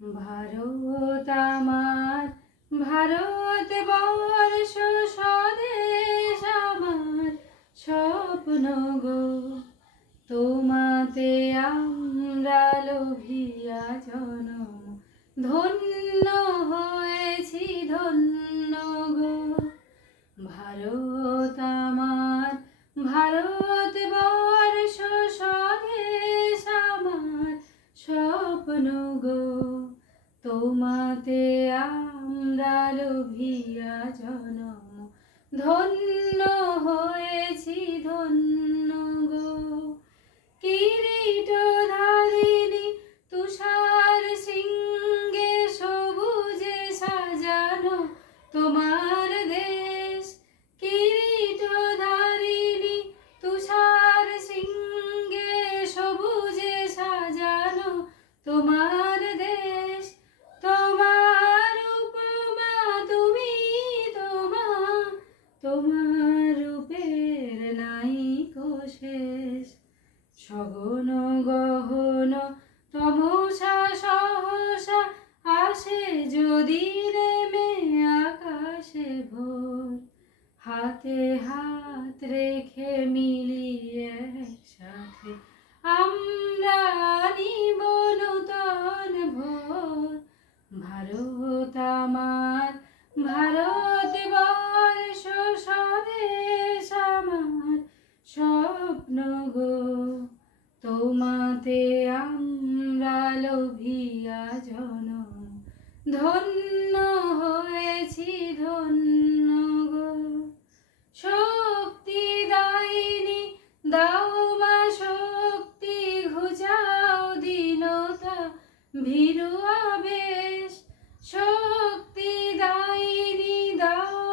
ভারত আমার, ভারত বর্ষ স্বদেশ আমার স্বপ্ন গো। তোমাতে আমরা লোভিয়া জনম, ধন্য হয়েছি ধন্য গো। ভারত আমার, ভারত বর্ষ স্বদেশ আমার স্বপ্ন গো। তোমাতে আমরা লোভিয়া জনম, ধন্য হয়েছি ধন্য গো। কিরীটধারিণী তুষার শৃঙ্গে সবুজে সাজানো তোমার দেশ। কিরীটধারিণী তুষার শৃঙ্গে সবুজে সাজানো তোমার দেশ। তোমার উপমা তুমি তোমার রূপের নাইকো শেষ। সগন গহন তমসা সহসা আসে যদি নেমে আকাশে ভোর। হাতে হাত রেখে মিলিয়ে একসাথে আমরা আনিব নূতন ভোর। ভারত আমার, ভারত বর্ষ স্বদেশ আমার স্বপ্ন গো। তোমাতে আমরা লোভিয়া জনম, ধন্য হয়েছি ধন্য গো। শক্তি দায়িনী দাও মা শক্তি, ঘুচাও দীনতা ভীরু আবেশ।